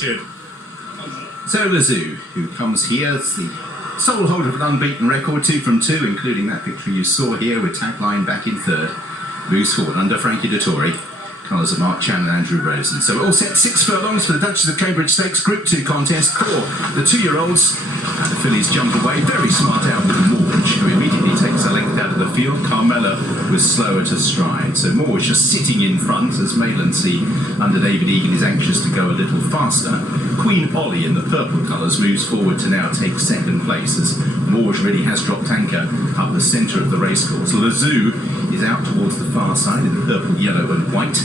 Good. So Lezoo, who comes here as the sole holder of an unbeaten record, 2 from 2, including that victory you saw here with tagline back in third, moves forward under Frankie Dettori. Colours of Mark Chan and Andrew Rosen. So we're all set 6 furlongs for the Duchess of Cambridge Stakes Group 2 contest for the 2-year-olds. And the fillies jump away, very smart out with Morge, who immediately takes a length out of the field. Carmela was slower to stride. So Morge just sitting in front as Maylancy under David Egan is anxious to go a little faster. Queen Olly in the purple colours moves forward to now take second place as Morge really has dropped anchor up the centre of the racecourse. Lezoo is out towards the far side in the purple, yellow and white.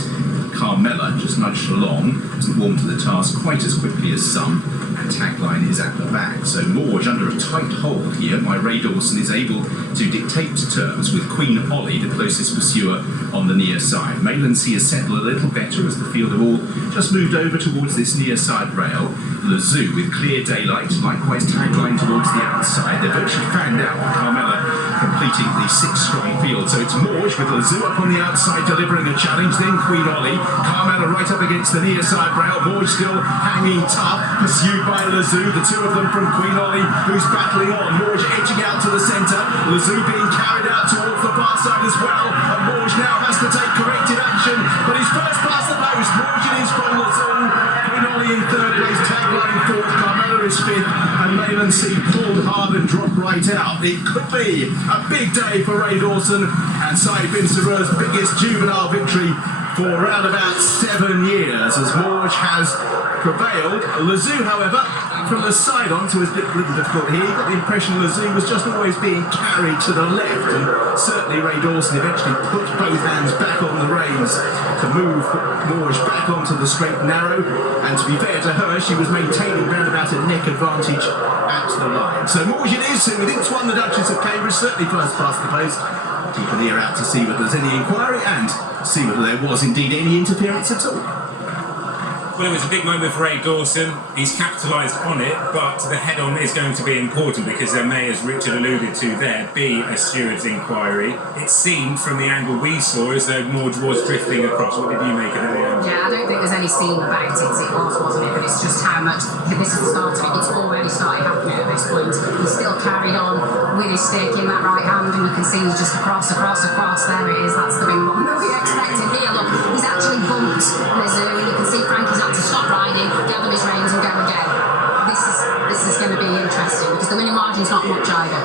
Carmela just nudged along, doesn't warm to the task quite as quickly as some, and tagline is at the back. So Morge under a tight hold here by Ray Dawson is able to dictate terms with Queen Olly, the closest pursuer, on the near side. Maylancy has settled a little better as the field have all just moved over towards this near side rail. Lezoo with clear daylight, likewise tagline towards the outside. They're virtually fanned out with Carmela completing the 6-strong field. So it's Morge with Lezoo up on the outside delivering a challenge, then Queen Olly. Carmela right up against the near side rail. Morge still hanging tough, pursued by Lezoo. The two of them from Queen Olly, who's battling on. Morge edging out to the centre. Lezoo being carried out towards the far side as well. And Morge now has to take corrective action, but he's first past the post. Morge is from Lezoo. Queen Olly in third place, tagline fourth. Carmela is fifth, and Maylancy pulled hard and dropped right out. It could be a big day for Ray Dawson and Saïd bin Suroor's biggest juvenile victory for around about 7 years as Morge has prevailed. Lezoo, however, from the side on, so it's a little difficult here. You got the impression Lezoo was just always being carried to the left, and certainly Ray Dawson eventually put both hands back on the reins to move Morge back onto the straight and narrow, and to be fair to her, she was maintaining round about a neck advantage at the line. So Morge it is, who we think's won the Duchess of Cambridge, certainly first past the post. Keep an ear out to see whether there's any inquiry and see whether there was indeed any interference at all. Well, it was a big moment for Ray Dawson. He's capitalised on it, but the head-on is going to be important because there may, as Richard alluded to there, be a steward's inquiry. It seemed from the angle we saw as though Morge was drifting across. What did you make of it? Yeah, I don't think there's any scene about it. It was, wasn't it? But it's just how much this is the start of it. It's already started happening at this point. He's still carried on with his stick in that right hand, and you can see he's just across. There it is. That's the big one that we expected here. Look, he's actually bumped Lezoo, and you can see Frankie's had to stop riding, gather his reins and go again. This is going to be interesting because the winning margin's not much either.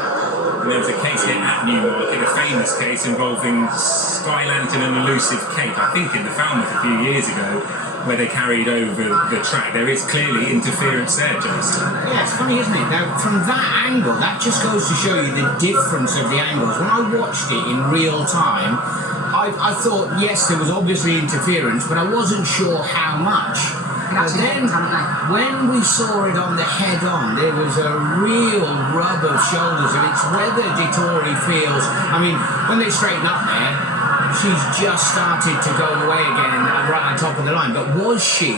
And there was a case here at Newmarket, a famous case involving Sky Lantern and Elusive Cape, I think in the Falmouth a few years ago, where they carried over the track. There is clearly interference there, Jason. Yeah, it's funny, isn't it? Now, from that angle, that just goes to show you the difference of the angles. When I watched it in real time, I thought, yes, there was obviously interference, but I wasn't sure how much. But then, when we saw it on the head-on, there was a real rub of shoulders, and it's whether Dettori feels... I mean, when they straighten up there, she's just started to go away again right on top of the line, but was she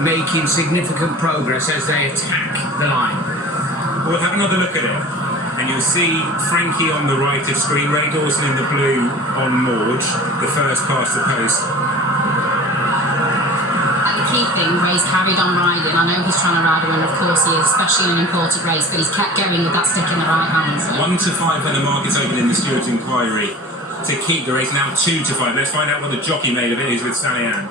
making significant progress as they attack the line? We'll have another look at it. And you'll see Frankie on the right of screen, Ray Dawson in the blue on Morge, the first past the post. And the key thing, Ray's carried on riding. I know he's trying to ride a winner, of course he is, especially in an important race, but he's kept going with that stick in the right hand. 1 to 5 when the market's open in the steward's inquiry to keep the race, now 2 to 5. Let's find out what the jockey made of it is with Sally Ann.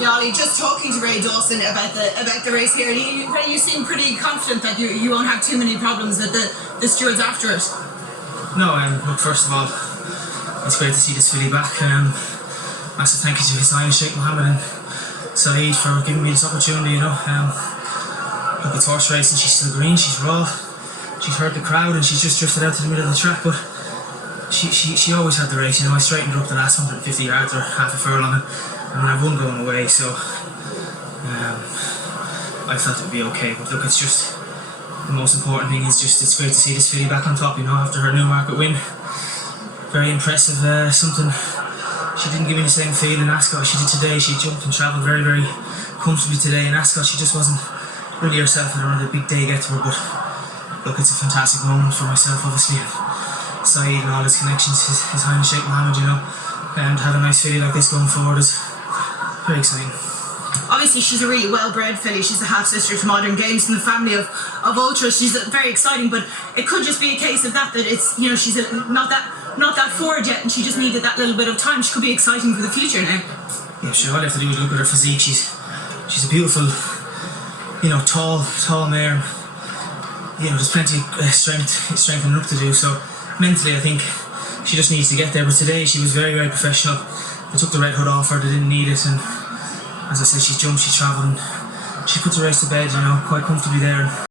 Yeah, Ollie, just talking to Ray Dawson about the race here, and Ray, you seem pretty confident that you won't have too many problems with the stewards after it. No, look, first of all, it's great to see this filly back. Massive thank you to His Highness Sheikh Mohammed and Saïd for giving me this opportunity, you know. Look, it's horse racing, she's still green, she's raw, she's heard the crowd and she's just drifted out to the middle of the track, but she always had the race, you know. I straightened her up the last 150 yards or half a furlong, and I won going away, so I felt it would be okay. But look, it's just the most important thing is just it's great to see this filly back on top, you know, after her Newmarket win. Very impressive, something she didn't give me the same feel in Ascot she did today. She jumped and travelled very, very comfortably today in Ascot. She just wasn't really herself, and another big day get to her, but look, it's a fantastic moment for myself, obviously, and Saïd and all his connections, his Highness Sheikh Mohammed, you know, and have a nice filly like this going forward is very exciting. obviously she's a really well-bred filly. She's a half-sister to Modern Games in the family of ultras. She's very exciting, but it could just be a case of that it's, you know, she's not that forward yet, and she just needed that little bit of time. She could be exciting for the future now. Yeah, sure. All I have to do is look at her physique. She's a beautiful, you know, tall mare. You know, there's plenty of strength and enough to do. So mentally, I think she just needs to get there. But today, she was very, very professional. They took the red hood off her. They didn't need it, and as I said, she's jumped, she's travelled, and she put the race to bed, you know, quite comfortably there.